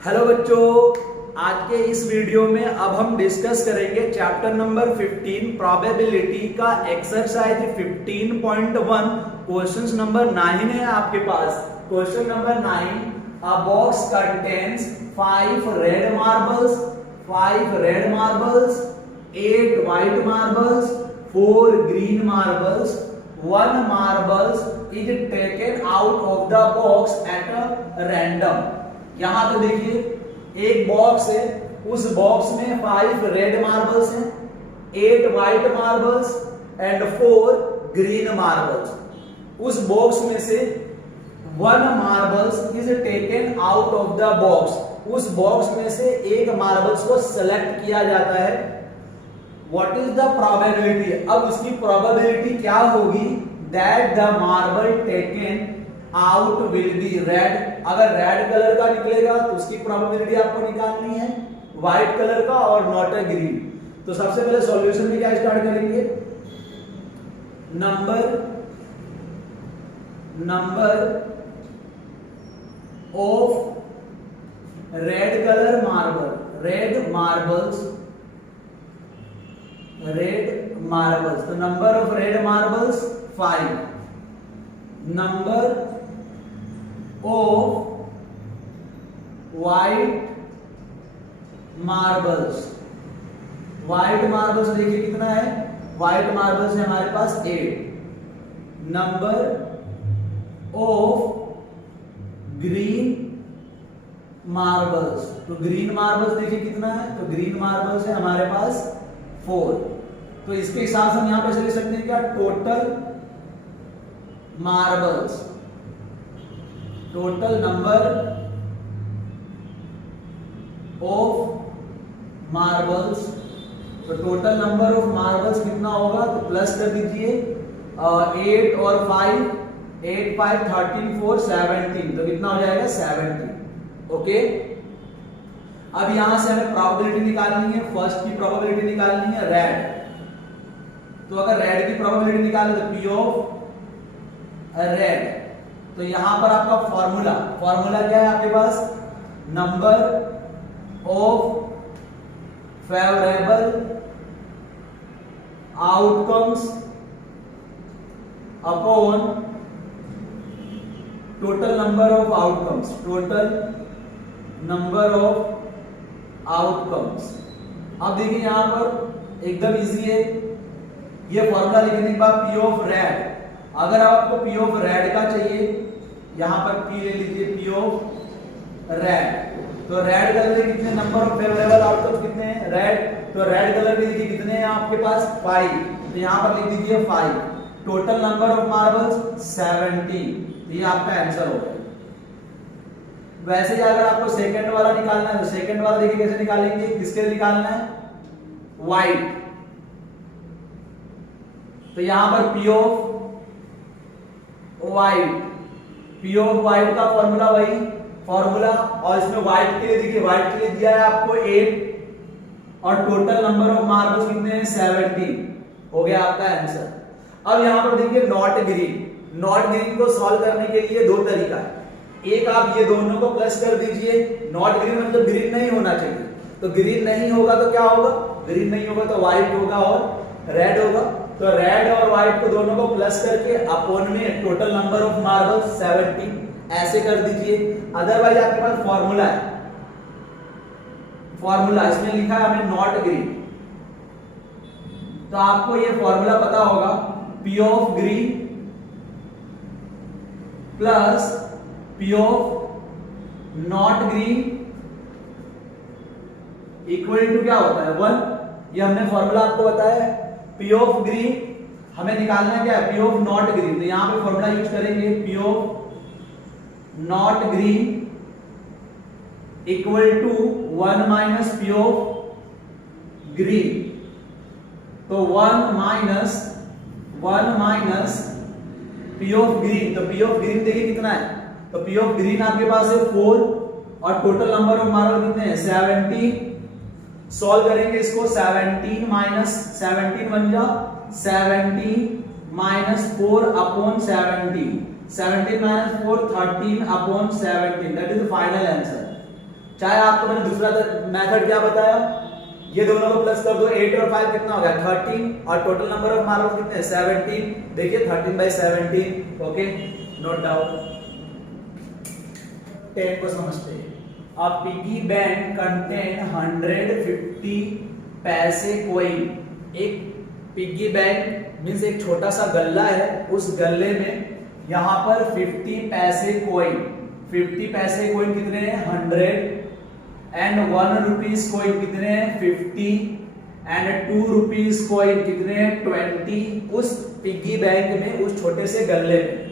Hello बच्चों, आज के इस वीडियो में अब हम डिस्कस करेंगे चैप्टर नंबर 15 प्रोबेबिलिटी का एक्सरसाइज 15.1 क्वेश्चन नंबर 9 है आपके पास। Question number 9, a box contains 5 red marbles, 8 white marbles, 4 green marbles, 1 marbles is taken out of the box at a random. यहां तो देखिए एक बॉक्स है, उस बॉक्स में 5 रेड मार्बल्स हैं, 8 white marbles and 4 green marbles. उस बॉक्स में से 1 marbles is taken out of the box. उस बॉक्स में से एक मार्बल्स को सेलेक्ट किया जाता है। What is the probability? अब उसकी प्रोबेबिलिटी क्या होगी? That the marble taken out will be red. अगर रेड कलर का निकलेगा तो उसकी प्रोबेबिलिटी आपको निकालनी है, व्हाइट कलर का और नॉट अ ग्रीन। तो सबसे पहले सॉल्यूशन में क्या स्टार्ट करेंगे? Number of red colour marble, red marbles. तो number of red marbles 5, number of white marbles, देखिए कितना है? व्हाइट मार्बल्स है हमारे पास 8। नंबर ऑफ ग्रीन मार्बल्स, तो ग्रीन मार्बल्स देखिए कितना है? तो ग्रीन मार्बल्स है हमारे पास 4। तो इसके हिसाब से हम यहां पे लिख सकते हैं क्या? Total marbles, total number of marbles. तो टोटल नंबर ऑफ मार्बल्स कितना होगा? तो प्लस कर दीजिए 8 और 5, 8 5 13 4 17। तो कितना हो जाएगा? 17। ओके, अब यहां से हमें प्रोबेबिलिटी निकालनी है। फर्स्ट की प्रोबेबिलिटी निकालनी है रेड। तो अगर रेड की प्रोबेबिलिटी निकालें तो पी ऑफ रेड। तो यहां पर आपका फॉर्मूला क्या है आपके पास? Number of favourable outcomes upon total number of outcomes, अब देखिए यहां पर एकदम इजी है। ये फॉर्मूला लिखने के बाद पी ऑफ रेड, अगर आपको पी ऑफ रेड का चाहिए, यहां पर पी ले लीजिए, पी ऑफ रेड। तो रेड कलर के कितने नंबर ऑफ फेवरेबल आउटकम्स कितने हैं? रेड। तो रेड कलर के देखिए कितने हैं आपके पास? 5। तो यहां पर लिख दीजिए 5। Total number of marbles 17। तो ये आपका आंसर होगा। वैसे ही अगर आपको सेकंड वाला निकालना है तो सेकंड वाला देखिए कैसे निकालेंगे? किसके लिए निकालना है? व्हाइट। तो यहां पर पी ऑफ व्हाइट का फॉर्मूला वही फॉर्मूला, और इसमें व्हाइट के लिए देखिए, व्हाइट के लिए दिया है आपको 8 और टोटल नंबर ऑफ मार्बल्स कितने हैं? 17। हो गया आपका आंसर। अब यहां पर देखिए नॉट ग्रीन को सॉल्व करने के लिए 2 तरीका है। एक, आप ये दोनों को प्लस कर दीजिए। नॉट ग्रीन मतलब ग्रीन नहीं होना चाहिए। तो ग्रीन नहीं होगा तो क्या होगा? ग्रीन नहीं होगा तो व्हाइट होगा और रेड होगा। तो रेड और व्हाइट को दोनों को प्लस करके अपॉन में टोटल नंबर ऑफ मार्बल 17 ऐसे कर दीजिए। अदरवाइज आपके पास फॉर्मूला इसमें लिखा है हमें नॉट ग्रीन। तो आपको ये फॉर्मूला पता होगा, P of green plus P of not green equal to क्या होता है? 1। ये हमने फॉर्मूला आपको बताया है। पी ऑफ ग्रीन हमें निकालना क्या है? P of not green. तो यहां पे फॉर्मूला यूज करेंगे, P of not green equal to 1 minus P of green. तो 1 माइनस पी ऑफ ग्रीन। तो पी ऑफ ग्रीन देखिए कितना है? तो पी ऑफ ग्रीन आपके पास है 4 और टोटल नंबर ऑफ मार्बल कितने हैं? 17। सॉल्व करेंगे इसको, 17 माइनस 17 बन जा 17 minus 4 upon 17 minus 4 13 upon 17, that is the final answer. चाहे आपको मैंने दूसरा मेथड क्या बताया, ये दोनों को प्लस कर दो, 8 और 5 कितना हो गया 13, और टोटल नंबर ऑफ मार्बल्स कितने हैं 17। देखिए 13/17। Okay, note down. 10 को समझते हैं। अ पिगी बैंक कंटेन 150 पैसे कॉइन। एक पिगी बैंक मींस एक छोटा सा गल्ला है, उस गल्ले में यहां पर 50 पैसे कॉइन। 50 पैसे कॉइन कितने हैं 100, एंड 1 रुपीस कॉइन कितने हैं 50, एंड 2 रुपीस कॉइन कितने हैं 20 उस पिगी बैंक में, उस छोटे से गल्ले में,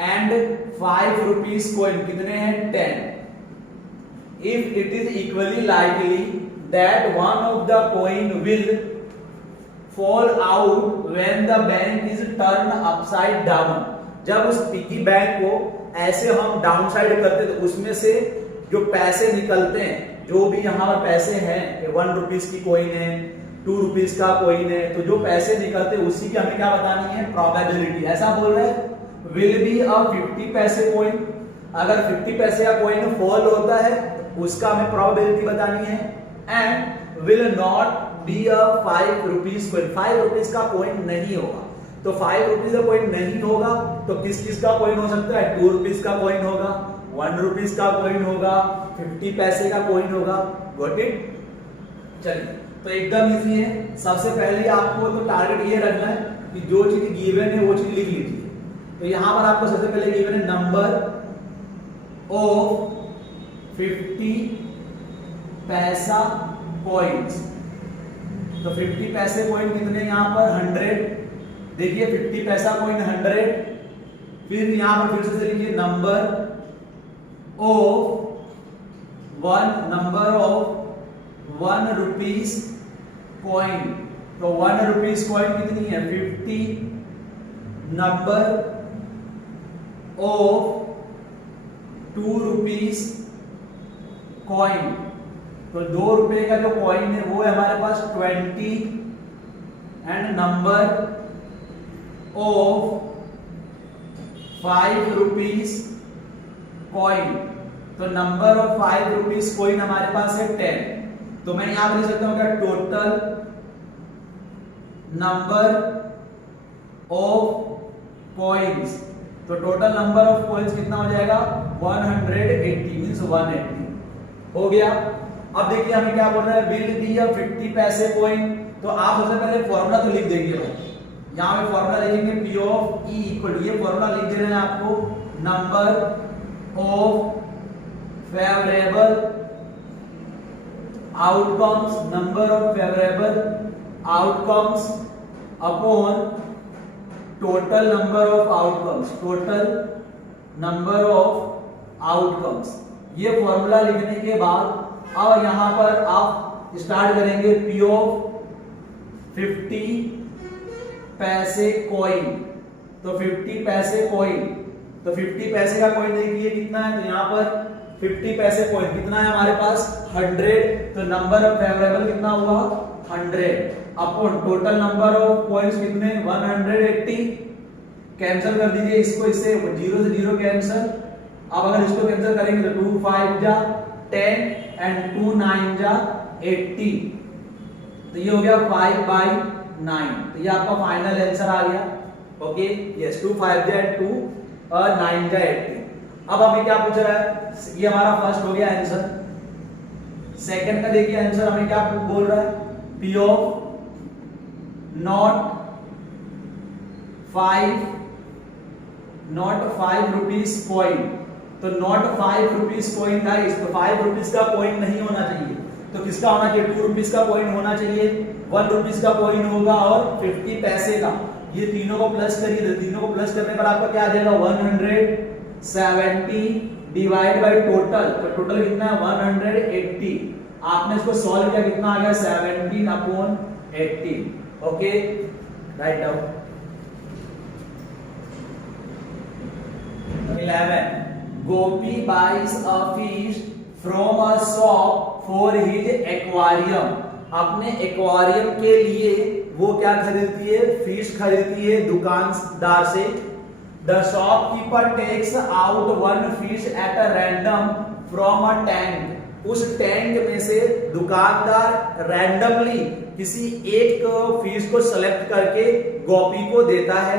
एंड 5 रुपीस कॉइन कितने हैं 10। If it is equally likely that one of the coin will fall out when the bank is turn upside down. जब उस पिगी बैंक को ऐसे हम डाउन साइड करते तो उसमें से जो पैसे निकलते हैं, जो भी यहाँ पर पैसे हैं, 1 रुपीस की कॉइन है, 2 रुपीस का कॉइन है, तो जो पैसे निकलते हैं उसी की हमें क्या बतानी है प्रोबेबिलिटी। ऐसा बोल रहे हैं विल बी अ 50 पैसे कॉइन। अगर 50 पैसे का कॉइन फॉल होता है उसका हमें प्रोबेबिलिटी बतानी है। And will not be a 5 rupees coin. 5 rupees का कॉइन नहीं होगा। तो 5 रुपीस का कॉइन नहीं होगा तो किस किस का कॉइन हो सकता है 2 रुपीस का कॉइन होगा, 1 रुपीस का कॉइन होगा, 50 पैसे का कॉइन होगा। Got it. चलिए, तो एकदम इजी है। सबसे पहले आपको तो टारगेट ये रखना है कि जो चीज गिवन है वो चीज लिख लीजिए। तो यहां पर आपको सबसे पहले गिवन है नंबर ऑफ 50 पैसा कॉइन्स। तो 50 पैसे कॉइन कितने यहां पर 100। देखिए 50 पैसा कॉइन 100। फिर यहां पर फिर से लिखिए नंबर ऑफ 1 रुपीस कॉइन। तो 1 रुपीस कॉइन कितनी है 50। Number of 2 rupees coin. तो 2 रुपए का जो कॉइन है वो है हमारे पास 20, and number of 5 rupees coin. तो नंबर ऑफ 5 रुपीस कॉइन हमारे पास है 10। तो मैं यहां पर लिख सकता हूं क्या टोटल नंबर ऑफ कॉइन्स। तो टोटल नंबर ऑफ कॉइन्स कितना हो जाएगा 180 मींस 180 हो गया। अब देखिए हमें क्या बोल रहा है विल बी अ 50 पैसे कॉइन। तो आप सबसे पहले फॉर्मूला तो लिख देंगे भाई। यहां पे फॉर्मूला लिखेंगे P of E equal to, ये फॉर्मूला लिख दे रहे हैं आपको, number of favourable outcomes, number of favourable outcomes upon total number of outcomes, total number of outcomes. ये फॉर्मूला लिखने के बाद अब यहां पर आप स्टार्ट करेंगे P ऑफ 50 पैसे कॉइन। तो 50 पैसे कॉइन, तो 50 पैसे का कॉइन देखिए कितना है, तो यहां पर 50 पैसे कॉइन कितना है हमारे पास 100। तो नंबर ऑफ फेवरेबल कितना हुआ 100 upon total number of coins कितने 180। कैंसिल कर दीजिए इसको, इससे 0 से 0 कैंसिल। अब अगर इसको कैंसिल करेंगे तो 2 5 जा 10 एंड 2 9 जा 80। तो ये हो गया 5/9। तो ये आपका फाइनल आंसर आ गया। ओके, यस 2 5 जा 2 और 9 जा 80। अब हमें क्या पूछ रहा है, ये हमारा फर्स्ट हो गया आंसर। सेकंड का देखिए आंसर हमें क्या बोल रहा है P of not 5 rupees coin. तो नॉट 5 रुपीस कॉइन गाइस, तो 5 रुपीस का कॉइन नहीं होना चाहिए। तो किसका होना चाहिए 2 रुपीस का कॉइन होना चाहिए, 1 रुपीस का कॉइन होगा और 50 पैसे का। ये तीनों को प्लस करिए, तो तीनों को प्लस करने पर आपका क्या आ जाएगा 170 डिवाइड बाय टोटल। तो टोटल कितना है 180। आपने इसको सॉल्व किया कितना आ गया 17/18। Okay, write down. 11 Gopi buys a fish from a shop for his aquarium। अपने एक्वारियम के लिए वो क्या खरीदती है फिश खरीदती है दुकानदार से। The shopkeeper takes out one fish at a random from a tank उस टैंक में से दुकानदार रैंडमली किसी एक फिश को सेलेक्ट करके गोपी को देता है,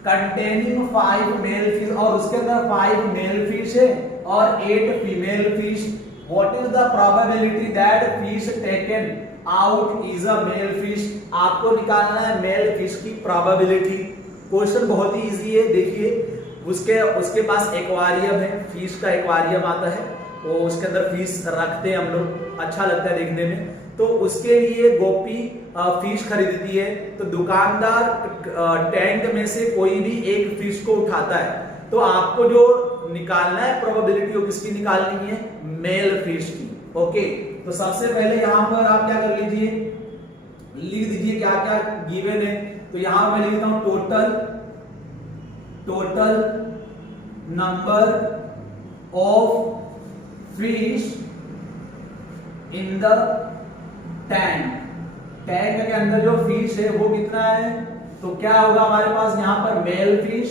कंटेनिंग 5 मेल फिश, और उसके अंदर 5 मेल फिश है और 8 female fish. What is the probability that fish taken out is a male fish? आपको निकालना है मेल फिश की प्रोबेबिलिटी। क्वेश्चन बहुत ही इजी है, देखिए उसके पास एक्वारियम है, फिश का एक्वारियम आता है, वो उसके अंदर फिश रखते हैं हम लोग, अच्छा लगता है देखने में। तो उसके लिए गोपी फिश खरीदती है, तो दुकानदार टैंक में से कोई भी एक फिश को उठाता है, तो आपको जो निकालना है प्रोबेबिलिटी वो किसकी निकालनी है? मेल फिश की। ओके, तो सबसे पहले यहां पर आप क्या कर लीजिए, लिख दीजिए क्या क्या गिवन है। तो यहां मैं लिखता हूं total number of fish in the tank. Tank के अंदर जो फिश है वो कितना है? तो क्या होगा हमारे पास यहां पर male fish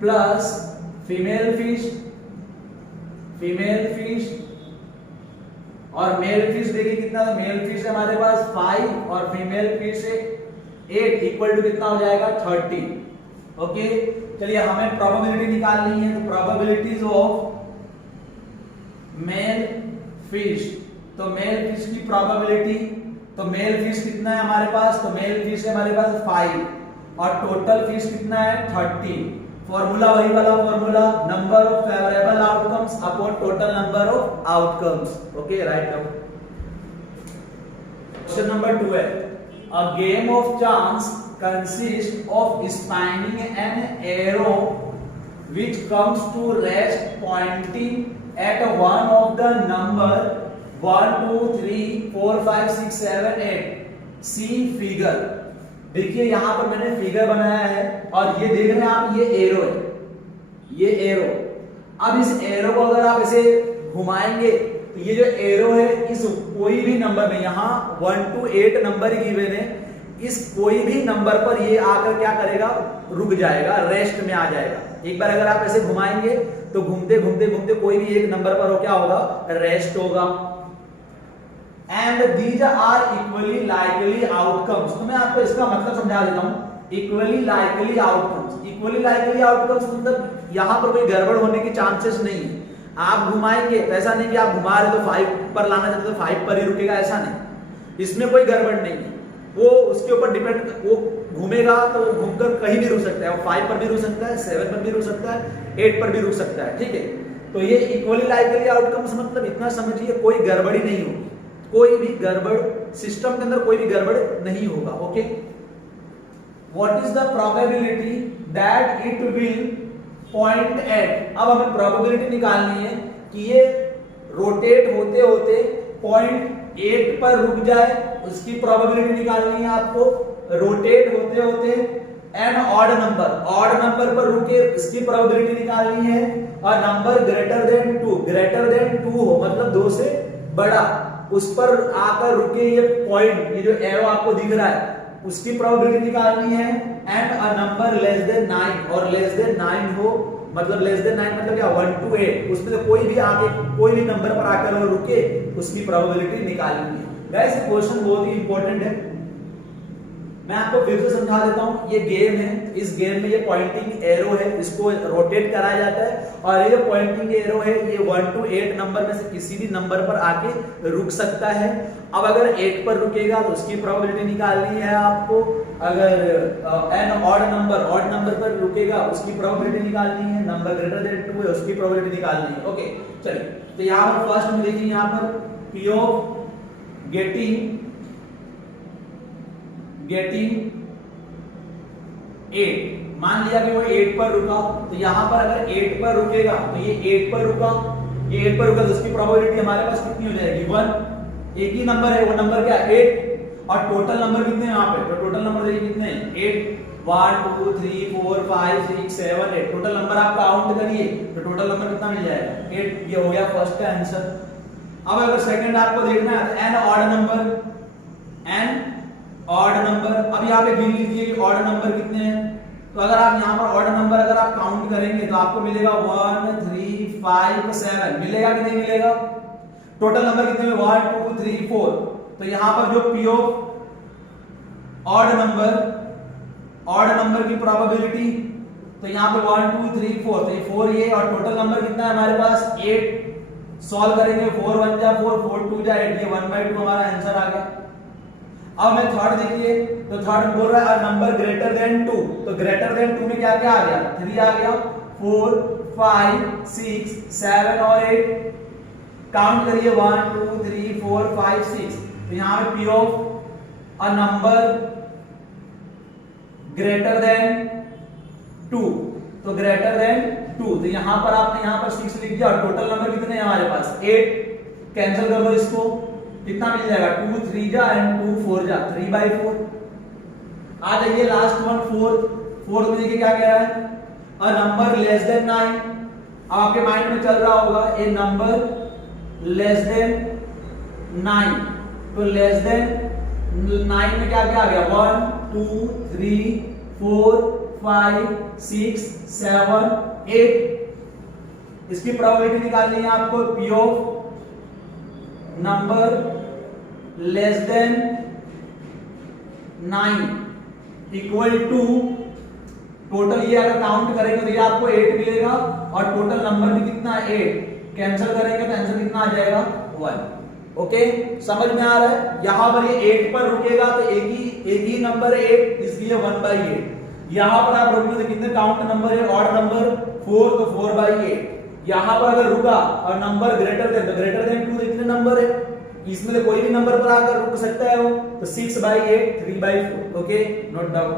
plus female fish और मेल फिश देखिए कितना है, मेल फिश है हमारे पास 5 और फीमेल फिश है 8, इक्वल टू कितना हो जाएगा? 30। ओके, चलिए हमें प्रोबेबिलिटी निकालनी है, तो प्रोबेबिलिटीज ऑफ मेल फिश, तो मेल फिश की प्रोबेबिलिटी, तो मेल फिश कितना है हमारे पास? तो मेल फिश है हमारे पास 5 और टोटल फिश कितना है? 30। फॉर्मूला वही वाला formula, number of favourable outcomes upon total number of outcomes. Okay, write down. Question number 2 है, a game of chance consists of spinning an arrow which comes to rest pointing at one of the number 1 2 3 4 5 6 7 8। C figure. देखिए यहां पर मैंने figure बनाया है और ये देख रहे हैं आप, ये एरो है, ये एरो। अब इस एरो को अगर आप ऐसे घुमाएंगे तो ये जो एरो है इस कोई भी नंबर में, यहां 1 to 8 नंबर गिवन है, इस कोई भी नंबर पर ये आकर क्या करेगा? रुक जाएगा, रेस्ट में आ जाएगा। एक बार अगर आप ऐसे घुमाएंगे तो घूमते घूमते घूमते कोई भी एक नंबर पर क्या होगा? रेस्ट होगा। And these are equally likely outcomes. तो मैं आपको इसका मतलब समझा देता हूं। Equally likely outcomes, equally likely outcomes मतलब यहां पर कोई गड़बड़ होने के चांसेस नहीं है। आप घुमाएंगे तो ऐसा नहीं कि आप घुमा रहे तो 5 पर लाना चाहते तो 5 पर ही रुकेगा, ऐसा नहीं, इसमें कोई गड़बड़ नहीं है। वो उसके ऊपर डिपेंड, वो घूमेगा तो वो घूमकर कहीं भी रुक सकता है, वो 5 पर भी रुक सकता है, 7 पर भी रुक सकता है, 8 पर भी रुक सकता है, ठीक है। तो ये इक्वली लाइकली आउटकम्स मतलब इतना समझिए कोई गड़बड़ी नहीं होगी, कोई भी गड़बड़ सिस्टम के अंदर कोई भी गड़बड़ नहीं होगा। Okay, what is the probability that it will point at? अब हमें प्रोबेबिलिटी निकालनी है कि ये रोटेट होते होते पॉइंट 8 पर रुक जाए, उसकी प्रोबेबिलिटी निकालनी है आपको। रोटेट होते होते एन ऑड नंबर पर रुके, इसकी प्रोबेबिलिटी निकालनी है। और नंबर ग्रेटर देन 2 हो, मतलब 2 से बड़ा, उस पर आकर रुके ये पॉइंट, ये जो एरो आपको दिख रहा है, उसकी प्रोबेबिलिटी निकालनी है। And a number less than 9, और लेस देन 9 हो, मतलब लेस देन 9 मतलब क्या? 1 to 8, उसमें तो कोई भी आगे कोई भी नंबर पर आकर वो रुके, उसकी प्रोबेबिलिटी निकालनी है। गाइस क्वेश्चन बहुत ही इंपॉर्टेंट है, मैं आपको फिर से समझा देता हूं। ये गेम है, इस गेम में ये पॉइंटिंग एरो है, इसको रोटेट कराया जाता है, और ये जो पॉइंटिंग एरो है ये 1 to 8 नंबर में से किसी भी नंबर पर आके रुक सकता है। अब अगर 8 पर रुकेगा तो उसकी प्रोबेबिलिटी निकालनी है आपको। अगर एन ऑड नंबर पर रुकेगा उसकी प्रोबेबिलिटी निकालनी है। नंबर ग्रेटर देन 2 है, उसकी प्रोबेबिलिटी निकालनी है। ओके, चलिए तो यहां पर फर्स्ट में देखिए, यहां पर पी ऑफ गेटिंग 8, मान लिया कि वो 8 पर रुका, तो यहां पर अगर 8 पर रुकेगा तो ये 8 पर रुका, ये 8 पर रुका तो उसकी प्रोबेबिलिटी हमारे पास कितनी हो जाएगी? 1। एक ही नंबर है, वो नंबर क्या? 8। और टोटल नंबर कितने हैं यहाँ पे? तो टोटल नंबर देखिए कितने हैं? 8 1 2 3 4 5 6 7 8। टोटल नंबर आप काउंट करिए तो टोटल नंबर कितना मिल जाएगा? 8। ये हो गया फर्स्ट का आंसर। अब अगर सेकंड आपको देखना है तो एन ऑड नंबर, अब यहाँ पे गिन लीजिए कि ऑड नंबर कितने हैं। तो अगर आप यहाँ पर ऑड नंबर अगर आप काउंट करेंगे तो आपको मिलेगा 1 3 5 7 मिलेगा कि नहीं मिलेगा? टोटल नंबर कितने में 1 2 3 4। तो यहाँ पर जो पी ऑफ ऑड नंबर की प्रोबेबिलिटी, तो यहाँ पे 1 2 3 4, तो ये 4 ये, और टोटल नंबर कितना है हमारे पास 8। सॉल्व करेंगे 4 1 जा 4 4 2 जा 8, ये 1/2 हमारा आंसर आ गया। अब मैं थर्ड देखिए, तो थर्ड बोल रहा है नंबर ग्रेटर देन 2, तो ग्रेटर देन 2 में क्या क्या आ गया? 3 आ गया, 4 5 6 7 और 8। काउंट करिए 1 2 3 4 5 6। तो यहाँ पे P of a number greater than 2, तो ग्रेटर देन 2, तो यहां पर आपने यहां पर 6 लिख दिया, और टोटल नंबर कितने हैं हमारे पास 8। कैंसिल कर दो इसको, कितना मिल जाएगा 2 3 जा एंड 2 4 जा 3/4। आ जाइए लास्ट वन फोर्थ में देखिए क्या कह रहा है, अ नंबर लेस देन 9। अब आपके माइंड में चल रहा होगा ए नंबर लेस देन 9, तो लेस देन 9 में क्या क्या आ गया 1 2 3 4 5 6 7 8। इसकी प्रोबेबिलिटी निकालनी है आपको, P of number less than 9 equal to, total ये अगर काउंट करेंगे तो ये आपको 8 मिलेगा, और टोटल नंबर भी कितना 8। कैंसिल करेंगे तो आंसर कितना आ जाएगा 1। ओके, समझ में आ रहा है? यहां पर ये 8 पर रुकेगा तो एक ही नंबर 8, इसलिए 1/8। यहां पर आप रुकेंगे तो कितने काउंट नंबर है, ऑड नंबर 4, तो 4/8। यहां पर अगर रुका और नंबर ग्रेटर देन, तो ग्रेटर देन 2 इतने नंबर है, इसमें से कोई भी नंबर पर आकर रुक सकता है वो, तो 6/8 3/4। Okay, note down.